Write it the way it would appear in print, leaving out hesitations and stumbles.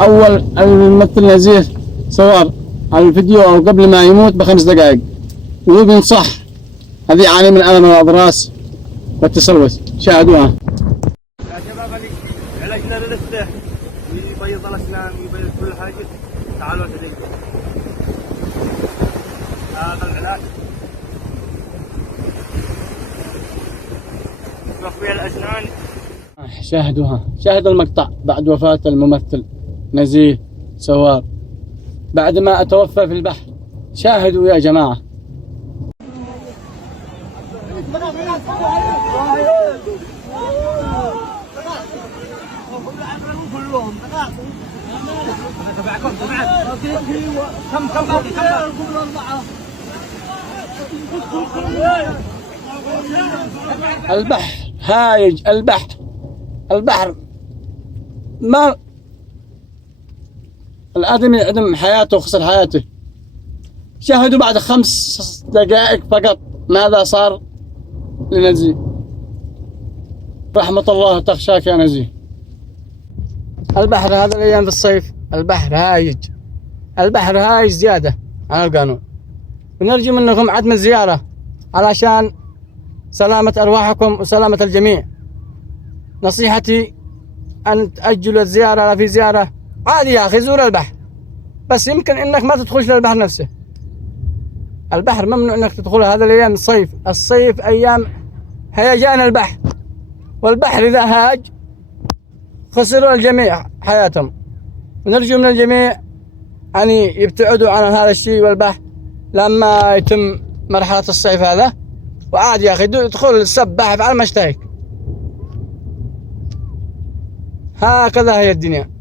أول الممثل نزيه صور الفيديو أو قبل ما يموت ب5 دقائق، وهو بينصح هذه يعاني من ألم الأضراس والتسوس. شاهدوها. يا شباب هذه علاجنا للسه يبيض الأسنان ويبيض كل حاجة. تعالوا تدقوا هذا العلاج رفيع الأسنان. شاهدوها، شاهدوا المقطع بعد وفاة الممثل نزيه سوار بعد ما أتوفى في البحر. شاهدوا يا جماعة. البحر هايج، البحر ما الآدمي عدم حياته وخسر حياته. شاهدوا بعد 5 دقائق فقط ماذا صار لنزيه. رحمة الله تخشاك يا نزيه. البحر هذا الأيام في الصيف البحر هايج زيادة عن القانون، ونرجو منكم عدم الزيارة علشان سلامة أرواحكم وسلامة الجميع. نصيحتي أن تأجلوا الزيارة. في زيارة عادي يا أخي، زور البحر، بس يمكن إنك ما تدخلش للبحر نفسه. البحر ممنوع إنك تدخله هذا الأيام الصيف أيام هيجان البحر، والبحر إذا هاج خسروا الجميع حياتهم. ونرجو من الجميع أن يبتعدوا عن هذا الشيء والبحر لما يتم مرحلة الصيف هذا. وعادي يا أخي ادخل سبح على ما اشتهيك. هكذا هي الدنيا.